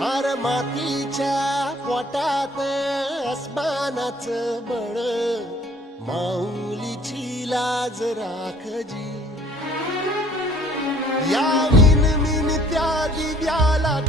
R मातीच्या पोटात अस्मानाचं बळ, माऊलीची लाज राखजी. या विनमिन त्या दिव्याला